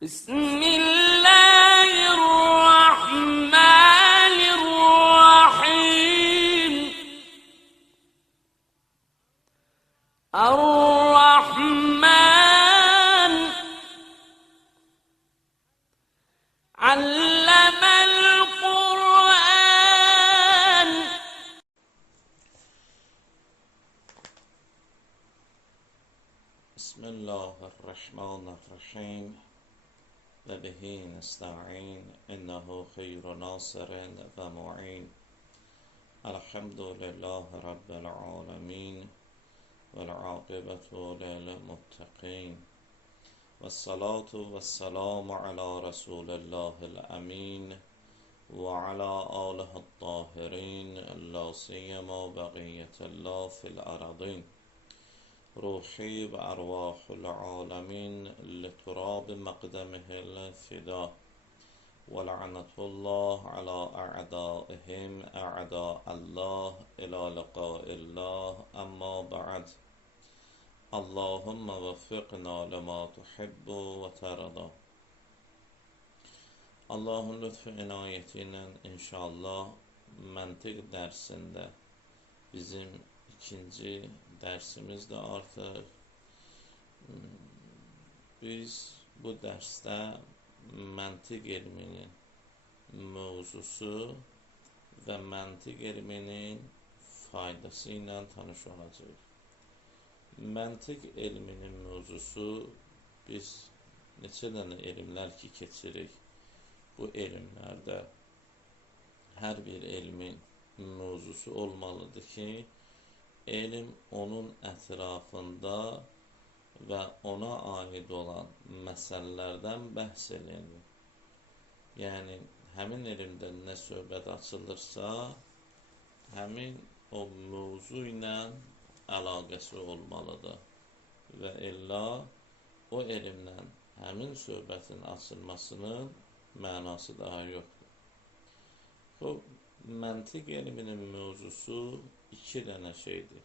بسم الله الرحمن الرحيم الرحمن علم القرآن. بسم الله الرحمن الرحيم وبه نستعين إنه خير ناصر ومعين. الحمد لله رب العالمين والعاقبة للمتقين والصلاة والسلام على رسول الله الأمين وعلى آله الطاهرين لا سيما بقية الله في الأرضين. روحي وأرواح العالمين لتراب مقدمه الفداء ولعنة الله على أعدائهم أعداء الله إلى لقاء الله. أما بعد، اللهم وفقنا لما تحب وترضى. Allahın lütfü inayetiyle inşallah məntiq dərsində bizim ikinci dərsimiz də artıq. Biz bu dərsdə məntiq elminin mövzusu və məntiq elminin faydası ilə tanış olacağıq. Məntiq elminin mövzusu, biz neçə dənə elmlər ki keçirik, bu elmlərdə hər bir elmin mövzusu olmalıdır ki, elm onun ətrafında və ona aid olan məsələlərdən bəhs edilir. Yəni, həmin elmdə nə söhbət açılırsa, həmin o mövzu ilə əlaqəsi olmalıdır və illa o elmlə həmin söhbətin açılmasının mənası daha yoxdur. Məntiq elminin mövzusu iki dənə şeydir.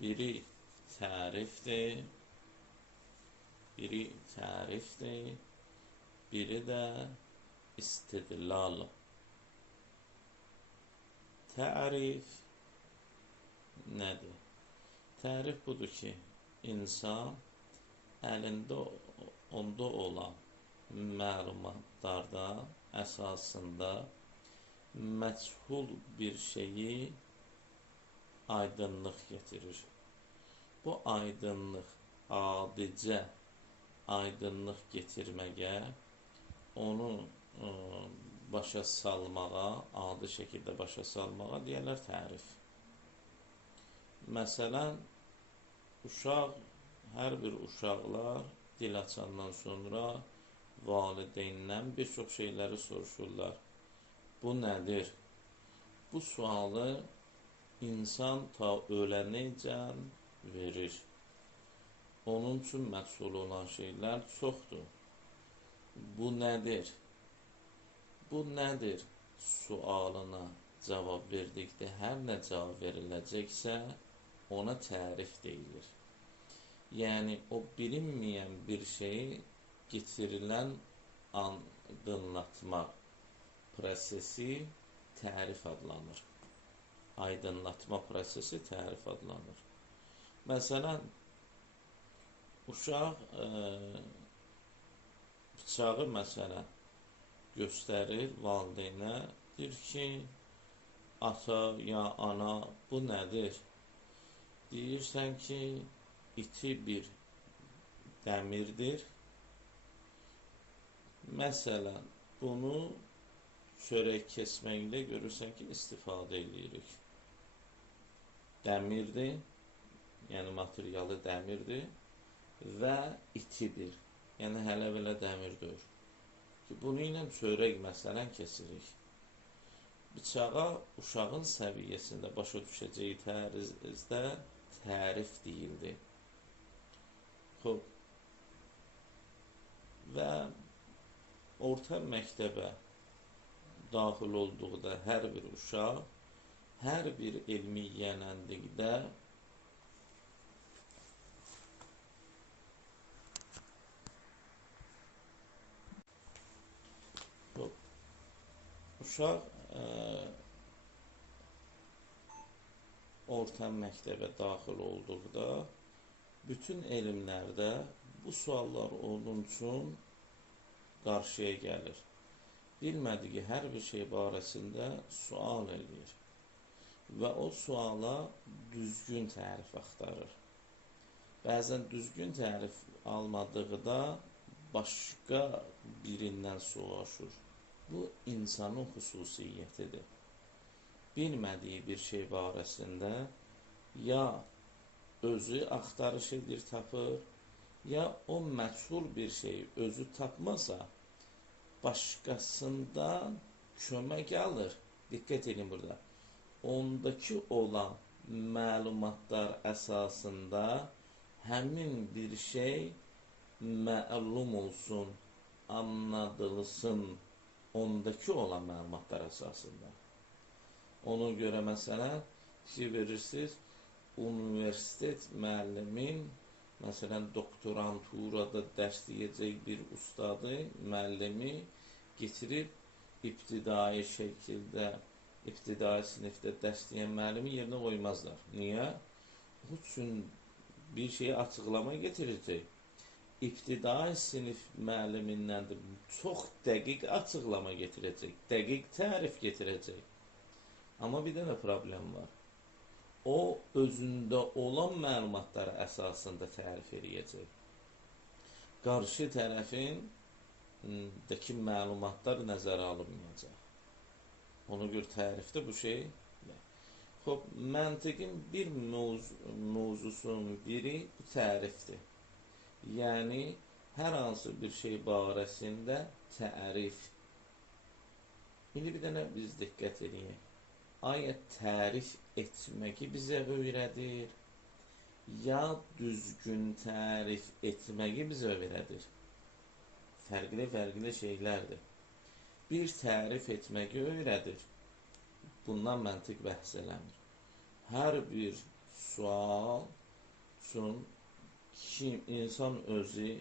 Biri tərifdir, biri də istidlal. Tərif nədir? Tərif budur ki, insan əlində onda olan məlumatlarda əsasında məchul bir şeyi aydınlıq getirir. Bu aydınlıq adicə aydınlıq getirməyə, onu başa salmağa, adi şəkildə başa salmağa deyirlər tərif. Məsələn, hər bir uşaqlar dil açandan sonra valideyndən bir çox şeyləri soruşurlar. Bu nədir? Bu sualı insan ta ölənəcən verir. Onun üçün məchul olan şeylər çoxdur. Bu nədir? Bu nədir? Sualına cavab verdikdə hər nə cavab veriləcəksə, ona tərif deyilir. Yəni, o bilinməyən bir şeyi getirilən aydınlatma prosesi tərif adlanır. Aydınlatma prosesi tərif adlanır. Məsələn, uşaq bıçağı göstərir valideynə, deyir ki, ata ya ana, bu nədir? Deyirsən ki, iti bir dəmirdir. Məsələn, bunu çörək kesməklə görürsən ki, istifadə edirik. Dəmirdir, yəni materialı dəmirdir və itidir, yəni hələ belə dəmir deyil. Bunu ilə çörək məsələn kesirik. Bıçağa uşağın səviyyəsində başa düşəcəyi tərzdə tərif deyildi. Və orta məktəbə daxil olduqda hər bir uşaq, hər bir elmi yiyələnlikdə uşaq orta məktəbə daxil olduqda bütün elmlərdə bu suallar onun üçün qarşıya gəlir. Bilmədiyi hər bir şey barəsində sual edir və o suala düzgün tərif axtarır. Bəzən düzgün tərif almadıqda başqa birindən soruşur. Bu insanın xüsusiyyətidir. Bilmədiyi bir şey barəsində ya özü axtarış edir, tapır, ya o məchul bir şey özü tapmasa, başqasından kömək alır. Diqqət edin burada. Ondakı olan məlumatlar əsasında həmin bir şey məlum olsun, anladılsın, ondakı olan məlumatlar əsasında. Ona görə məsələn, fikir verirsiniz, universitet müəllimin, məsələn, doktoranturada dərs deyəcək bir ustadı, müəllimi getirib ibtidai şəkildə, ibtidai sinifdə dərs deyən müəllimi yerinə qoymazlar. Niyə? O üçün bir şeyi açıqlama getirəcək. İbtidai sinif müəllimindən də çox dəqiq açıqlama getirəcək, dəqiq tərif getirəcək. Amma bir dənə problem var. O, özündə olan məlumatları əsasında tərif eləyəcək. Qarşı tərəfin dəki məlumatlar nəzərə alınmayacaq. Ona görə tərifdə bu şey. Xoş, məntiqin bir mövzusunun biri bu tərifdir. Yəni, hər hansı bir şey barəsində tərif. İndi bir dənə biz diqqət edəyik. Aya tərif etməyi bizə öyrədir, ya düzgün tərif etməyi bizə öyrədir. Fərqli şeylərdir. Bir tərif etməyi öyrədir. Bundan məntiq bəhs eləmir. Hər bir sual üçün insan özü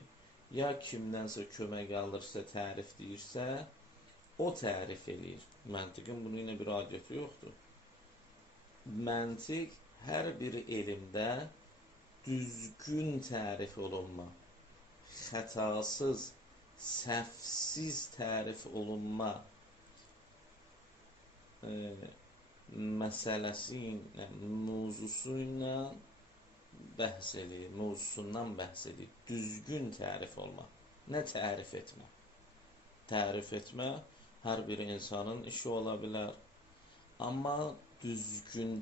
ya kimdənsə kömək alırsa, tərif deyirsə, o tərif eləyir. Məntiqin bunun ilə bir adiyyəti yoxdur. Məntiq hər bir elmdə düzgün tərif olunma, xətasız, səhvsiz tərif olunma məsələsi ilə, mövzusu ilə bəhs edir, mövzusundan bəhs edir. Düzgün tərif olma, nə tərif etmə. Tərif etmə hər bir insanın işi ola bilər. Amma düzgün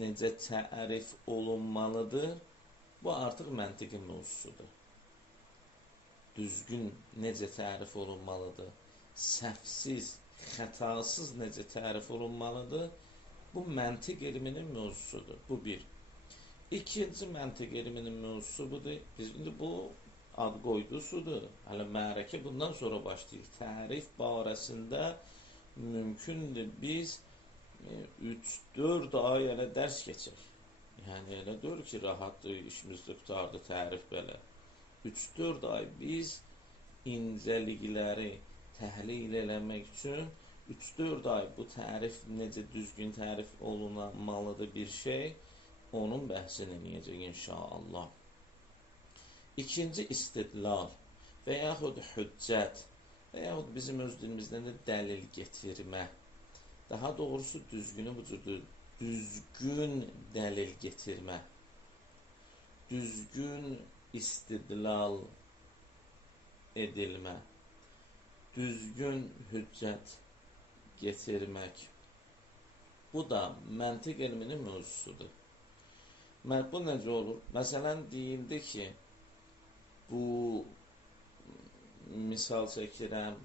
necə tərif olunmalıdır, bu artıq məntiqin mövzusudur. Düzgün necə tərif olunmalıdır, səhvsiz, xətasız necə tərif olunmalıdır, bu məntiq elminin mövzusudur. Bu bir. İkinci məntiq elminin mövzusu budur. Biz indi bu ad qoydusudur. Hələ mərəkə bundan sonra başlayır. Tərif barəsində mümkündür biz 3-4 ay elə dərs keçək. Yəni elə deyil ki, rahatdır, işimizdə qutardı tərif belə. 3-4 ay biz incəlikləri təhlil eləmək üçün 3-4 ay bu tərif necə düzgün tərif olunmalıdır bir şey, onun bəhsini eləyəcək inşallah. İkinci istidlal və yaxud hüccət və yaxud bizim öz dilimizdən də dəlil getirmə. Daha doğrusu düzgünü bu cürdür. Düzgün dəlil getirmə. Düzgün istidlal edilmə. Düzgün hüccət getirmək. Bu da məntiq elminin mövzusudur. Bu necə olur? Məsələn, deyildi ki, bu misal çəkirəm,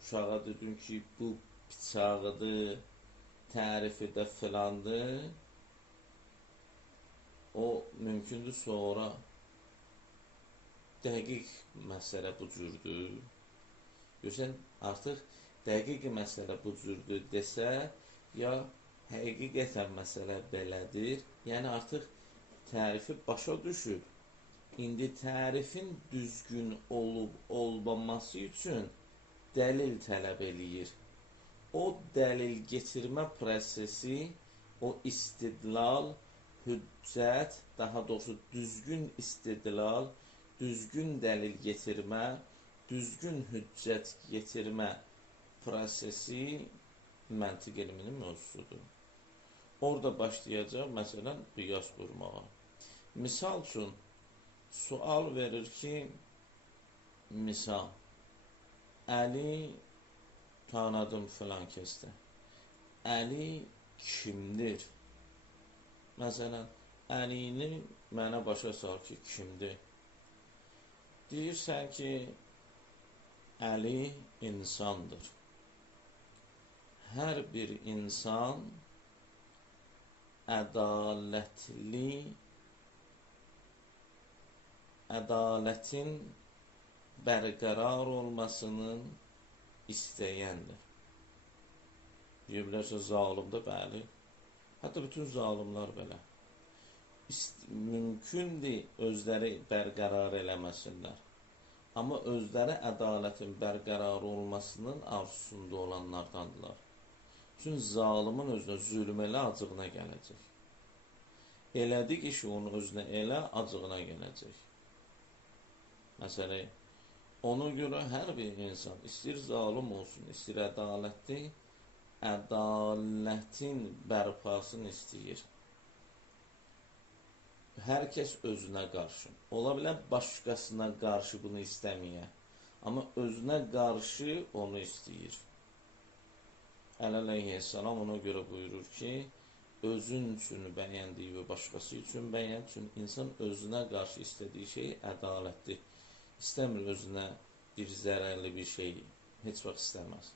uşağa dedim ki, bu bıçağıdır, tərifi də filandır. O mümkündür sonra dəqiq məsələ bu cürdür. Görsən, artıq dəqiq məsələ bu cürdür desə, ya həqiqətən məsələ belədir, yəni artıq tərifi başa düşür. İndi tərifin düzgün olub olmaması üçün dəlil tələb eləyir. o dəlil getirmə prosesi, o istidlal, hüccət, daha doğrusu düzgün istidlal, düzgün dəlil getirmə, düzgün hüccət getirmə prosesi məntiq elminin mövzusudur. Orada başlayacaq, məsələn, qiyas qurmağa. Misal üçün, sual verir ki, misal, Əli tanıdım filan kəsdə. Əli kimdir? Məsələn, Əlini mənə başa sal ki, kimdir? Deyirsən ki, Əli insandır. Hər bir insan ədalətin bərqərar olmasının istəyəndir. Deyirlər zalimdir, bəli. Hətta bütün zalimlar belə. Mümkündür özləri bərqərar eləməsinlər. Amma özləri ədalətin bərqərar olmasının arzusunda olanlardandırlar. Çünki zalimin özünə zülm elə acığına gələcək. Elədi ki, onun özünə elə acığına gələcək. Məsələn, ona görə hər bir insan, istəyir zalim olsun, istəyir ədalətli, ədalətin bərpasını istəyir. Hər kəs özünə qarşı. Ola bilər başqasına qarşı bunu istəməyə. Amma özünə qarşı onu istəyir. Əli əleyhissalam ona görə buyurur ki, özün üçün bəyəndiyi və başqası üçün bəyən, çünki insan özünə qarşı istədiyi şey ədalətdir. İstəmir özünə bir zərərli bir şey, heç vaxt istəməz.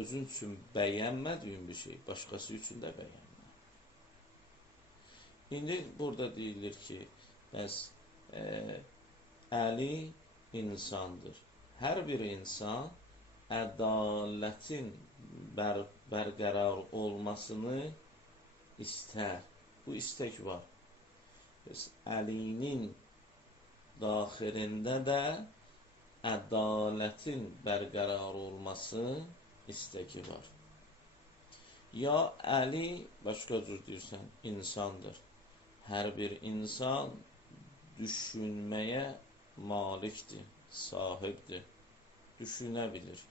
Özün üçün bəyənmədiyin bir şey, başqası üçün də bəyənmə. İndi burada deyilir ki, bəs Əli insandır. Hər bir insan ədalətin bərqərar olmasını istər. Bu istək var. Bəs Əlinin daxilində də ədalətin bərqərar olması istəki var. Ya Əli, başqa cür deyirsən, insandır. Hər bir insan düşünməyə malikdir, sahibdir, düşünə bilir.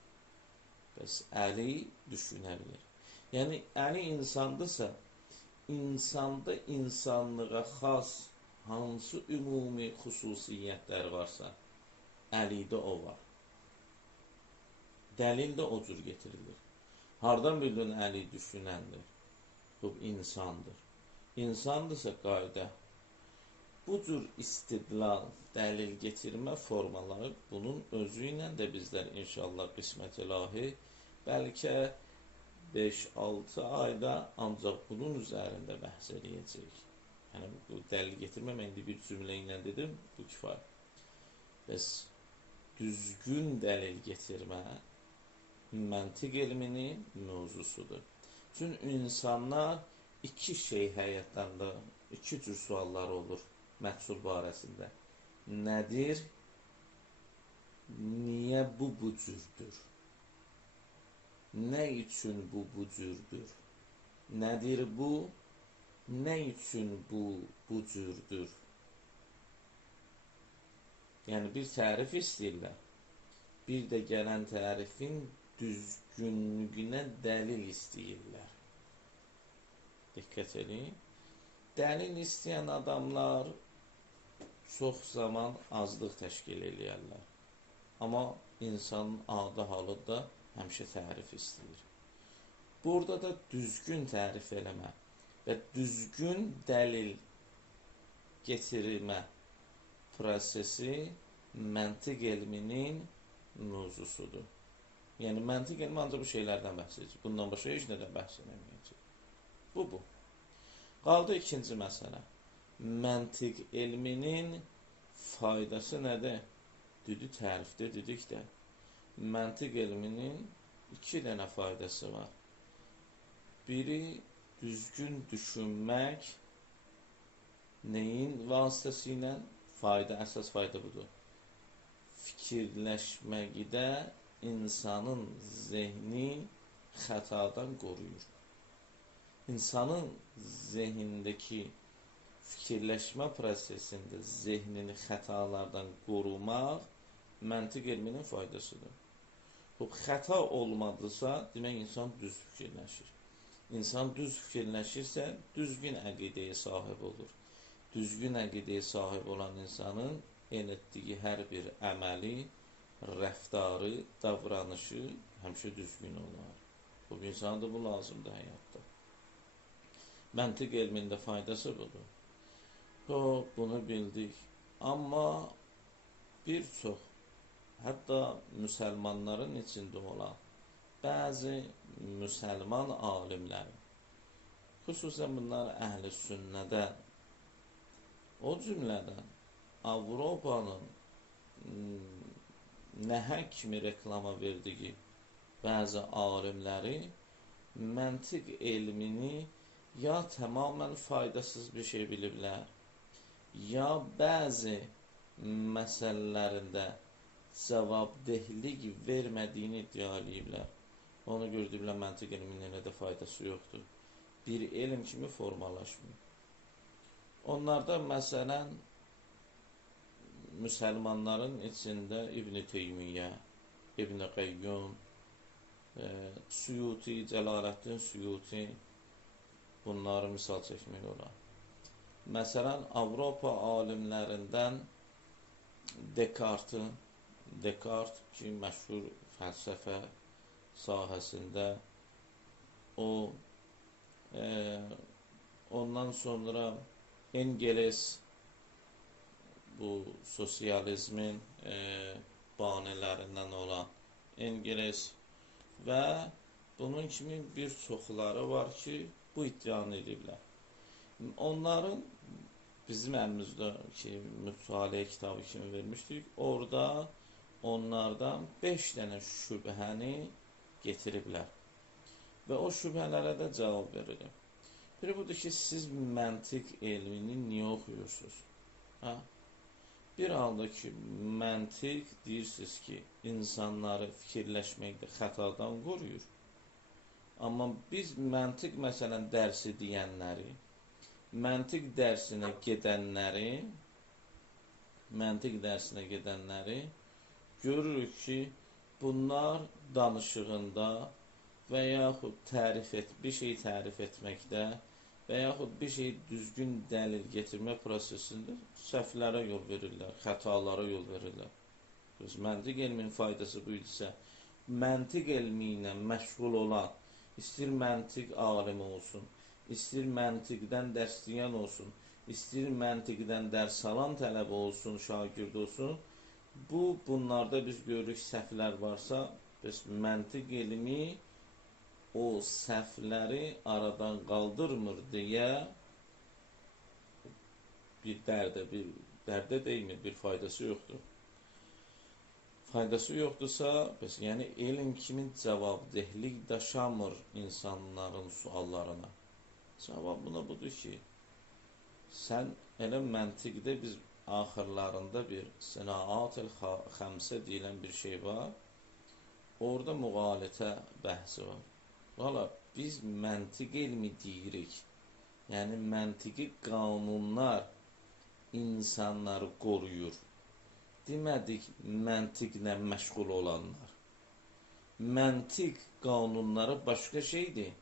Bəs Əli düşünə bilir. Yəni, Əli insandırsa, insanda insanlığa xas hansı ümumi xüsusiyyətlər varsa, Əlidə o var. Dəlil də o cür getirilir. Hardan bildin Əli düşünəndir? Bu insandır. İnsandırsa qayda. Bu cür istidlal, dəlil getirmə formaları bunun özü ilə də bizlər inşallah qismət ilahi bəlkə 5-6 ayda ancaq bunun üzərində bəhs edəcəyik. Yəni, bu dəlil getirmə, mən indi bir cümlə ilə dedim, bu kifayət. Bəs düzgün dəlil getirmə məntiq elminin mövzusudur. Çünki insanlar iki şey həyatlarında, iki cür suallar olur məhsul barəsində. Nədir? Niyə bu cürdür? Nə üçün bu cürdür? Nədir bu? Nə üçün bu cürdür? Yəni, bir tərif istəyirlər. Bir də gələn tərifin düzgünlüyünə dəlil istəyirlər. Diqqət edin. Dəlil istəyən adamlar çox zaman azlıq təşkil edirlər. Amma insanın adi halı da həmişə tərif istəyir. Burada da düzgün tərif eləmə və düzgün dəlil getirmə prosesi məntiq elminin mövzusudur. Yəni, məntiq elmi ancaq bu şeylərdən bəhs edəcək. Bundan başqa heç nədən bəhs edəməyəcək. Bu. Qaldı ikinci məsələ. Məntiq elminin faydası nədir? Dedi, tərifdə dedik də. Məntiq elminin 2 dənə faydası var. Biri, düzgün düşünmək neyin vasitəsilə? Fayda, əsas fayda budur. Fikirləşməkdə insanın zehni xətadan qoruyur. İnsanın zehnindəki fikirləşmə prosesində zehnini xətalardan qorumaq məntiq elminin faydasıdır. Bu xəta olmadısa, demək insan düz fikirləşir. İnsan düz fikirləşirsə, düzgün əqidəyə sahib olur. Düzgün əqidəyə sahib olan insanın etdiyi hər bir əməli, rəftarı, davranışı həmişə düzgün olar. Bu insana da bu lazımdır həyatda. Məntiq elmində faydası budur. Bunu bildik. Amma bir çox, hətta müsəlmanların içində olan bəzi müsəlman alimləri, xüsusən bunlar əhl-i sünnədən, o cümlədən Avropanın nəhəng kimi reklama verdiyi bəzi alimləri məntiq elmini ya tamamən faydasız bir şey biliblər, ya bəzi məsələlərində cavabdehlik vermədiyini iddia ediblər. Onu gördüyümlər məntiq elminin elə də faydası yoxdur. Bir elm kimi formalaşmıyor. Onlarda məsələn müsəlmanların içində İbn Teymiyyə, İbn Qayyum, Suyuti, Cəlaləddin Suyuti, bunları misal çəkmək olar. Məsələn, Avropa alimlərindən Dekart ki, məşhur fəlsəfə sahəsində, ondan sonra Engels, bu sosializmin banilərindən olan Engels və bunun kimi bir çoxları var ki, bu iddianı ediblər. Onların bizim əlimizdə ki, mütaliə kitabı kimi vermişdik, orada onlardan 5 dənə şübhəni getiriblər və o şübhələrə də cavab verir. Biri budur ki, siz məntiq elmini niyə oxuyursunuz? Bir halda ki, məntiq deyirsiniz ki, insanları fikirləşməkdə xətadan qoruyur. Amma biz məntiq məsələn dərsi deyənləri, məntiq dərsinə gedənləri görürük ki, bunlar danışığında və yaxud bir şey tərif etməkdə və yaxud bir şey düzgün dəlil getirmə prosesində səhvlərə yol verirlər, xətalara yol verirlər. Məntiq elminin faydası bu idisə, məntiq elmi ilə məşğul olan, istər məntiq alimi olsun, istər məntiqdən dərs deyən olsun, istər məntiqdən dərs alan tələbə olsun, şagird olsun, bunlarda biz görürük səhvlər varsa, biz məntiq elmi o səhvləri aradan qaldırmır deyə bir dərdə değmir, bir faydası yoxdur. Faydası yoxdursa, yəni elm kimi cavabdehlik daşamır insanların suallarına. Cavab buna budur ki, sən elə məntiqdə biz axırlarında bir Sınaat-ül Xəmsə deyilən bir şey var, orada müğalitə bəhsi var. Valla biz məntiq elmi deyirik, yəni məntiqi qanunlar insanları qoruyur. Demədik məntiqlə məşğul olanlar. Məntiq qanunları başqa şeydir.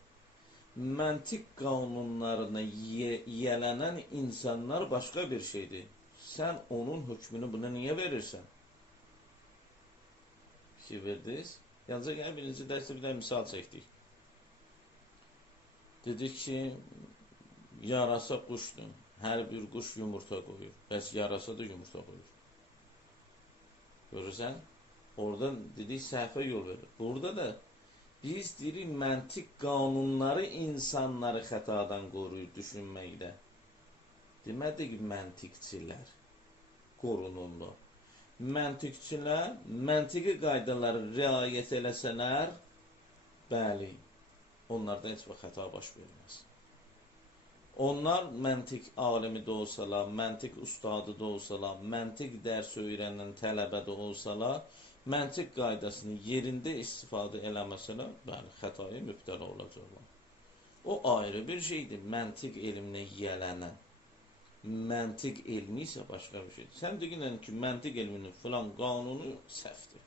Məntiq qanunlarına yiyələnən insanlar başqa bir şeydir. Sən onun hökmünü buna niyə verirsən? Fikir verdiniz? Yalnız yəni birinci dərsdə bir də misal çəkdik. Dedik ki, yarasa quşdur. Hər bir quş yumurta qoyur. Bəs yarasa da yumurta qoyur. Görürsən? Oradan dedik səhvə yol verir. Burada da biz deyirik məntiq qanunları insanları xətadan qoruyur düşünməkdə. Demədik məntiqçilər qorunurlar. Məntiqçilər məntiqi qaydaları riayət eləsələr, bəli, onlarda heç bir xəta baş verməz. Onlar məntiq alimi də olsalar, məntiq ustadı da olsalar, məntiq dərs öyrənən tələbə də olsalar, məntiq qaydasını yerində istifadə eləməsələr, bəli, xətaya mübtəla olacaqlar. O ayrı bir şeydir, məntiq elminə yiyələnən. Məntiq elmi isə başqa bir şeydir. Sən deyirsən ki, məntiq elminin filan qanunu səhvdir.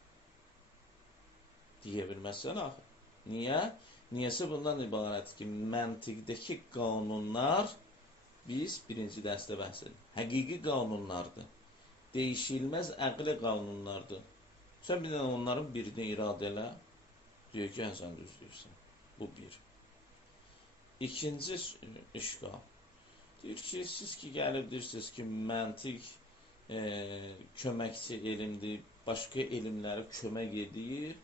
Deyə bilməzsən axı. Niyə? Niyəsə bundan ibarətdir ki, məntiqdəki qanunlar biz birinci dərsdə bəhs edirik. Həqiqi qanunlardır. Değişilməz əqli qanunlardır. Sən bir dənə onların birini iradə elə, deyir ki, sən düz deyirsən. Bu bir. İkinci işqal. Deyir ki, siz ki gəlib deyirsiniz ki, məntiq köməkçi elmdir, başqa elmlərə kömək edir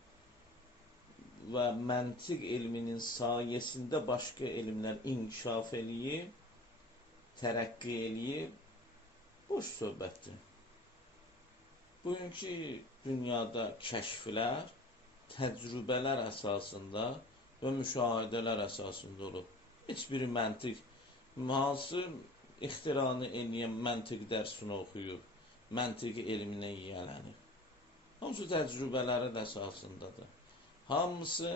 və məntiq elminin sayəsində başqa elmlər inkişaf eləyib, tərəqqi eləyib, boş söhbətdir. Bugünkü dünyada kəşflər təcrübələr əsasında və müşahidələr əsasında olub. Heç biri məntiq, hansı ixtiranı eləyən məntiq dərsini oxuyub, məntiq elminə yiyələnir. Hamısı təcrübələrin əsasındadır. Hamısı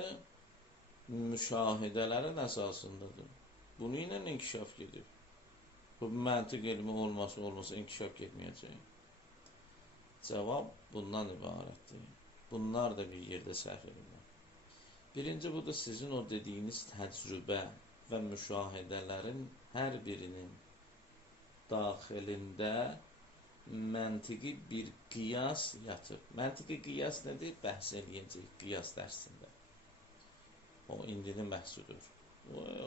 müşahidələrin əsasındadır. Bunu ilə inkişaf gedir. Bu məntiq elmi olmasa inkişaf getməyəcək. Cavab bundan ibarətdir. Bunlar da bir yerdə səhv edirlər. Birinci, bu da sizin o dediyiniz təcrübə və müşahidələrin hər birinin daxilində məntiqi bir qiyas yatıb. Məntiqi qiyas nədir? Bəhs eləyəcək qiyas dərsində. O indinin bəhsidir.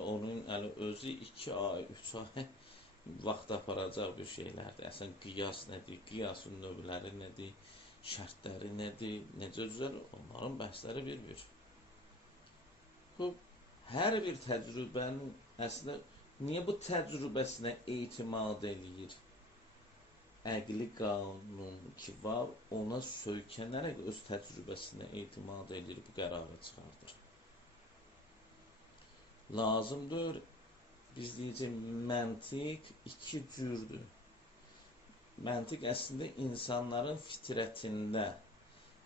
Onun əli özü 2 ay, 3 ay vaxt aparacaq bir şeylərdir. Əslən, qiyas nədir? Qiyasın növləri nədir? Şərtləri nədir? Necə düzəlir? Onların bəhsləri bir-bir. Bu, hər bir təcrübənin əslində, niyə bu təcrübəsinə etimad eləyir? Əqli qanun ki var, ona söykənərək öz təcrübəsinə etimad edir, bu qərarı çıxardır. Lazımdır, biz deyəcək, məntiq 2 cürdür. Məntiq əslində insanların fitrətində,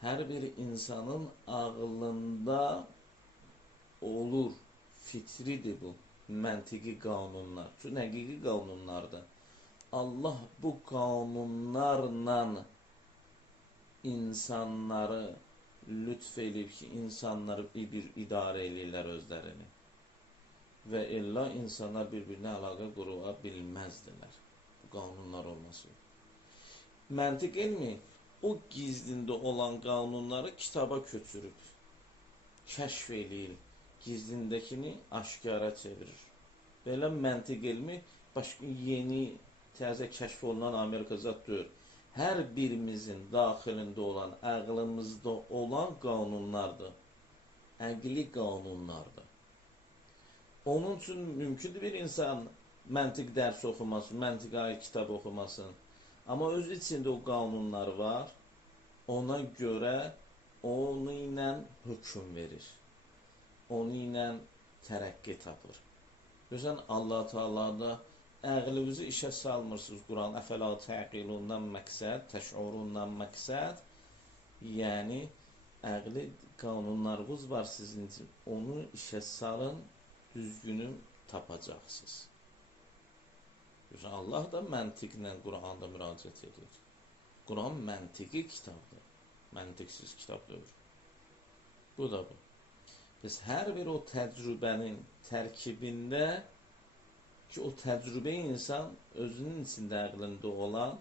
hər bir insanın ağlında olur, fitridir bu, məntiqi qanunlar. Çünki həqiqi qanunlardır. Allah bu qanunlarla insanları lütf edib ki, insanları bir idarə edirlər özlərini. Və illa insanlar bir-birinə əlaqə qura bilməzdilər. Bu qanunlar olmasın. Məntiq elmi o gizlində olan qanunları kitaba köçürüb, kəşf eləyir, gizlindəkini aşkara çevirir. Belə məntiq elmi başqa yeni təzə kəşf olunan Amerika zat deyil. Hər birimizin daxilində olan, əqlimizdə olan qanunlardır. Əqli qanunlardır. Onun üçün mümkündür bir insan məntiq dərs oxumasın, məntiqə aid kitab oxumasın. Amma öz içində o qanunlar var. Ona görə onu ilə hökm verir. Onu ilə tərəqqi tapır. Görürsən, Allah-u Teala da əqlinizi işə salmırsınız. Quran əfəla təqilundan məqsəd, təşurundan məqsəd, yəni əqli qanunlarınız var sizin üçün. Onu işə salın, düzgünü tapacaqsınız. Görürsən, Allah da məntiqlə Quranda müraciət edir. Quran məntiqi kitabdır. Məntiqsiz kitab deyil. Bu da bu. Biz hər bir o təcrübənin tərkibində ki, o təcrübə insan özünün içində əqlində olan,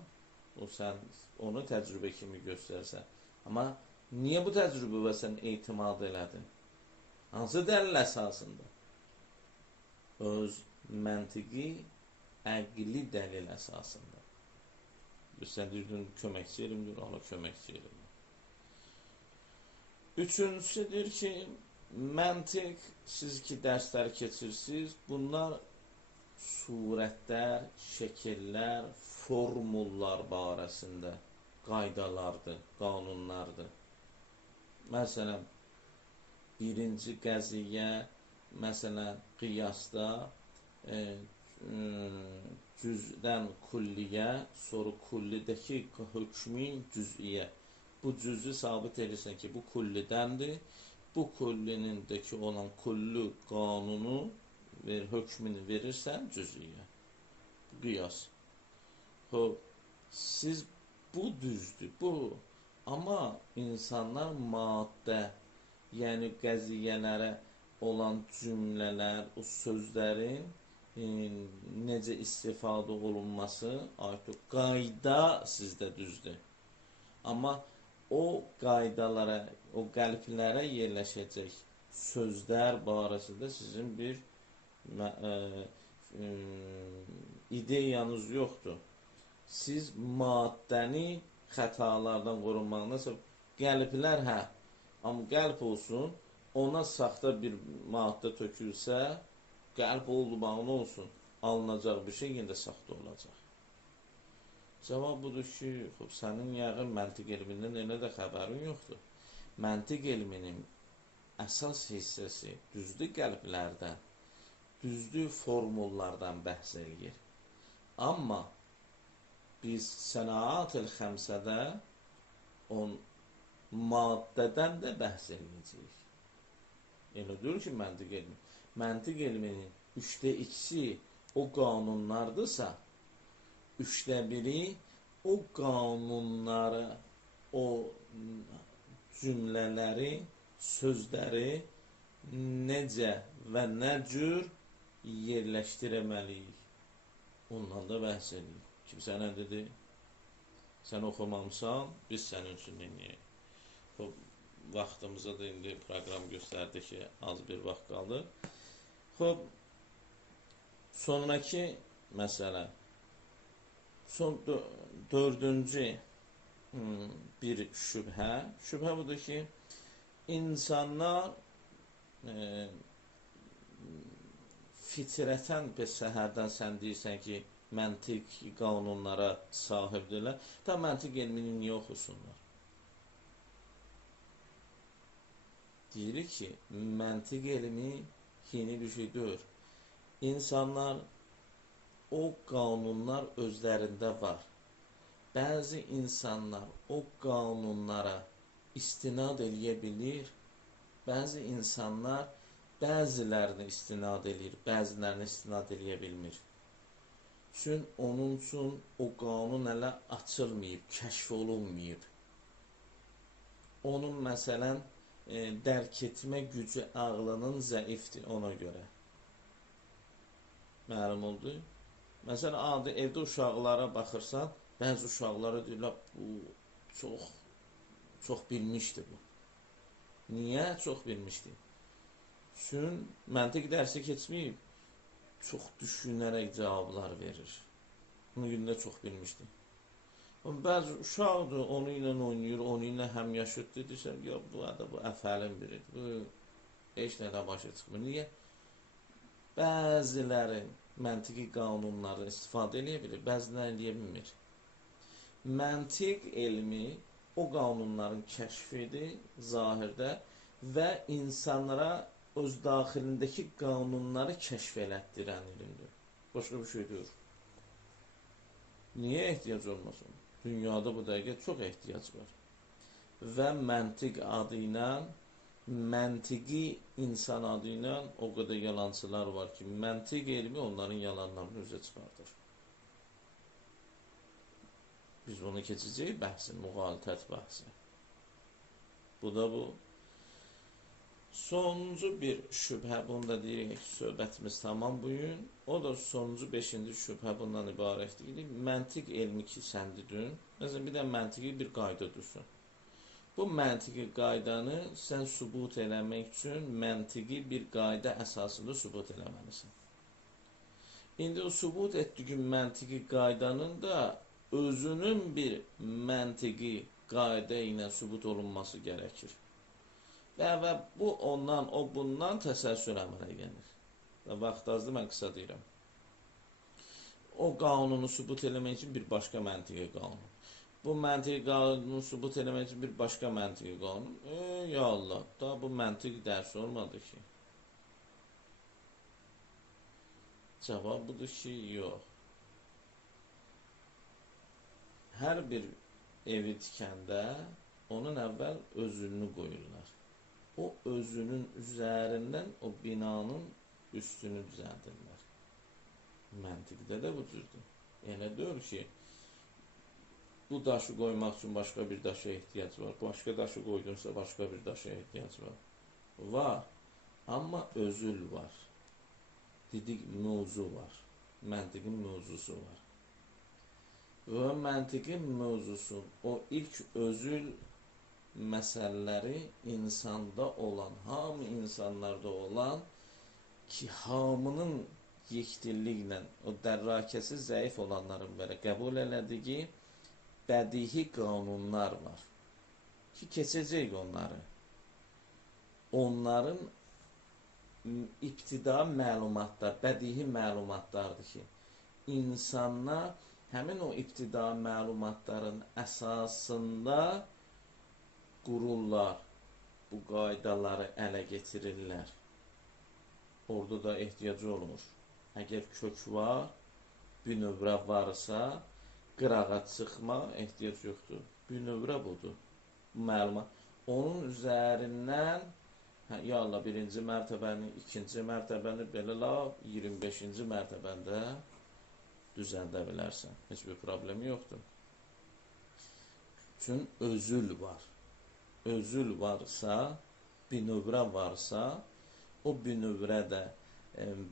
sən onu təcrübə kimi göstərsən. Amma niyə bu təcrübə sən etimad elədin? Hansı dəlil əsasında? Öz məntiqi, əqli dəlil əsasında. Sən deyirdin, köməkçi elmdir, Allah köməkçi elmdir. Üçüncüsü deyir ki, məntiq, siz ki dərslər keçirsiniz, bunlar surətlər, şəkillər, formullar barəsində qaydalardır, qanunlardır. Məsələn, birinci qəziyyə, məsələn, qiyasda cüzdən kulliyə, sonra kullidəki hökmin cüz'iyyə. bu cüzü sabit edirsən ki, bu kullidəndir. Bu kullinindəki olan kullu qanunu hökmünü verirsən cüzüyə. Qiyas. Siz bu düzdür, bu. Amma insanlar maddə, yəni qəziyyələrə olan cümlələr, o sözlərin necə istifadə olunması, artıq qayda sizdə düzdür. Amma o qaydalara, o qəlblərə yerləşəcək sözlər barəsində sizin bir ideyanız yoxdur. Siz maddəni xətalardan qorunmağındansa, qəlblər hə, amma qəlb olsun, ona saxta bir maddə tökülsə, qəlb olmağına olsun, alınacaq bir şey yenə də saxta olacaq. Cavab budur ki, sənin yəqin məntiq elmindən elə də xəbərin yoxdur. Məntiq elminin əsas hissəsi düzdür qəlblərdən, düzdür formullardan bəhs eləyir. Amma biz sənəat-ül xəmsədə maddədən də bəhs eləyəcəyik. Elə deyil ki, məntiq elmi. Məntiq elminin 2/3 o qanunlardırsa, 1/3 o qanunları, o cümlələri, sözləri necə və nə cür yerləşdirməliyik. Ondan da bəhs edəyik. Kimsə nə dedi? Sən oxumamısan, biz sənin üçün dinləyək. Vaxtımıza da indi proqram göstərdi ki, az bir vaxt qaldı. Sonraki məsələ. Son dördüncü bir şübhə. Şübhə budur ki, insanlar fitrətən bir səhərdən sən deyirsən ki, məntiq qanunlara sahibdirlər. Da məntiq elmini niyə oxusunlar? Deyirik ki, məntiq elmi yeni bir şey deyil. İnsanlar o qanunlar özlərində var. Bəzi insanlar o qanunlara istinad eləyə bilir. Bəzi insanlar bəzilərini istinad eləyir, bəzilərini istinad eləyə bilmir. Çünki onun üçün o qanun hələ açılmayıb, kəşf olunmayıb. Onun məsələn dərk etmə gücü ağlının zəifdir ona görə. Məlum oldu. Məsələn, adi evdə uşaqlara baxırsan, bəzi uşaqlara deyirlər, bu çox bilmişdir bu. Niyə çox bilmişdir? Çünki məntiq dərsi keçməyib, çox düşünərək cavablar verir. Bunun gündə çox bilmişdir. Bəzi uşaqdır, onu ilə oynayır, onu ilə həmyaşıddır, deyirsən, yox, bu əfəlin biridir, bu heç nədən başa çıxmır. Niyə? Bəziləri məntiqi qanunları istifadə edə bilir, bəziləri eləyə bilmir. Məntiq elmi o qanunların kəşfidir zahirdə və insanlara öz daxilindəki qanunları kəşf elətdirən elmdir. Başqa bir şey deyil. Niyə ehtiyac olmasın? Dünyada bu dəqiqə çox ehtiyac var. Və məntiq adı ilə, məntiqi insan adı ilə o qədər yalançılar var ki, məntiq elmi onların yalanlarını üzə çıxardır. Biz bunu keçəcəyik bəhsin, müğalitət bəhsi. Bu da bu. Sonuncu bir şübhə, bunu da deyirik, söhbətimiz tamam bugün. O da sonuncu 5-ci şübhə bundan ibarətdir. Məntiq elmi ki, sən dedin. Məsələn, bir də məntiqi bir qayda düşün. Bu məntiqi qaydanı sən sübut eləmək üçün məntiqi bir qayda əsasında sübut eləməlisən. İndi o sübut etdiyin məntiqi qaydanın da özünün bir məntiqi qayda ilə sübut olunması gərəkir. Və bu ondan, o bundan təsəssür əmələ gəlir. Vaxt azdır, mən qısa deyirəm. O qanunu sübut eləmək üçün bir başqa məntiqi qanun. Bu məntiqi qanunu sübut eləmək üçün bir başqa məntiqi qanun. Ya Allah, da bu məntiq dərsi olmadı ki. Cavab budur ki, yox. Hər bir evi tikəndə onun əvvəl özülünü qoyurlar. O özünün üzərindən o binanın üstünü düzəldirlər. Məntiqdə də bu cürdür. Elə deyil ki, bu daşı qoymaq üçün başqa bir daşa ehtiyac var. Başqa daşı qoydunsa başqa bir daşa ehtiyac var. Var. Amma özül var. Didik mövzu var. Məntiqin mövzusu var. Və məntiqin mövzusu, o ilk özül məsələləri insanda olan, hamı insanlarda olan ki, hamının yekdilliklə, o dərrakəsi zəif olanların belə qəbul elədiyi bədihi qanunlar var ki, keçəcək onları. Onların ibtida məlumatlar, bədihi məlumatlardır ki, insanlar həmin o ibtida məlumatların əsasında qururlar, bu qaydaları ələ getirirlər. Orada da ehtiyacı olur. Əgər kök var, bünövrə varsa, qırağa çıxma ehtiyac yoxdur. Bünövrə budur. Bu məlumat. Onun üzərindən ya Allah, birinci mərtəbəni, ikinci mərtəbəni, belə la 25-ci mərtəbəndə düzəldə bilərsən. Heç bir problemi yoxdur. Çünki özül var. Özül varsa, bünövrə varsa, o bünövrədə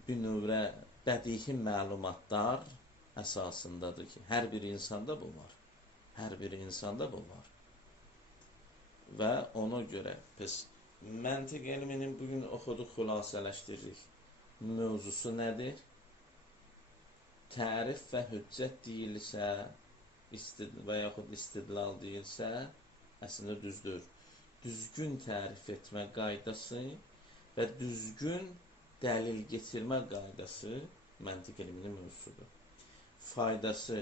bünövrə bədihi məlumatlar əsasındadır ki, hər bir insanda bu var. Hər bir insanda bu var. Və ona görə biz məntiq elminin bugün oxuduq, xülasələşdiririk. Mövzusu nədir? Tərif və hüccət deyilsə və yaxud istidlal deyilsə, əslində düzdür. Düzgün tərif etmə qaydası və düzgün dəlil getirmə qaydası məntiq elminin mövzusudur. Faydası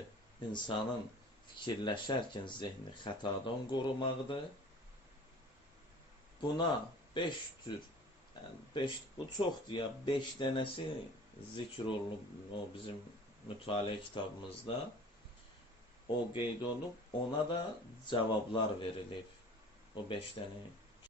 insanın fikirləşərkən zehni xətadan qorumaqdır. Buna 5 tür, bu çoxdur ya, 5 dənəsi zikr olunub o bizim mütaliə kitabımızda. O qeyd olunub, ona da cavablar verilib. O 5 dənə.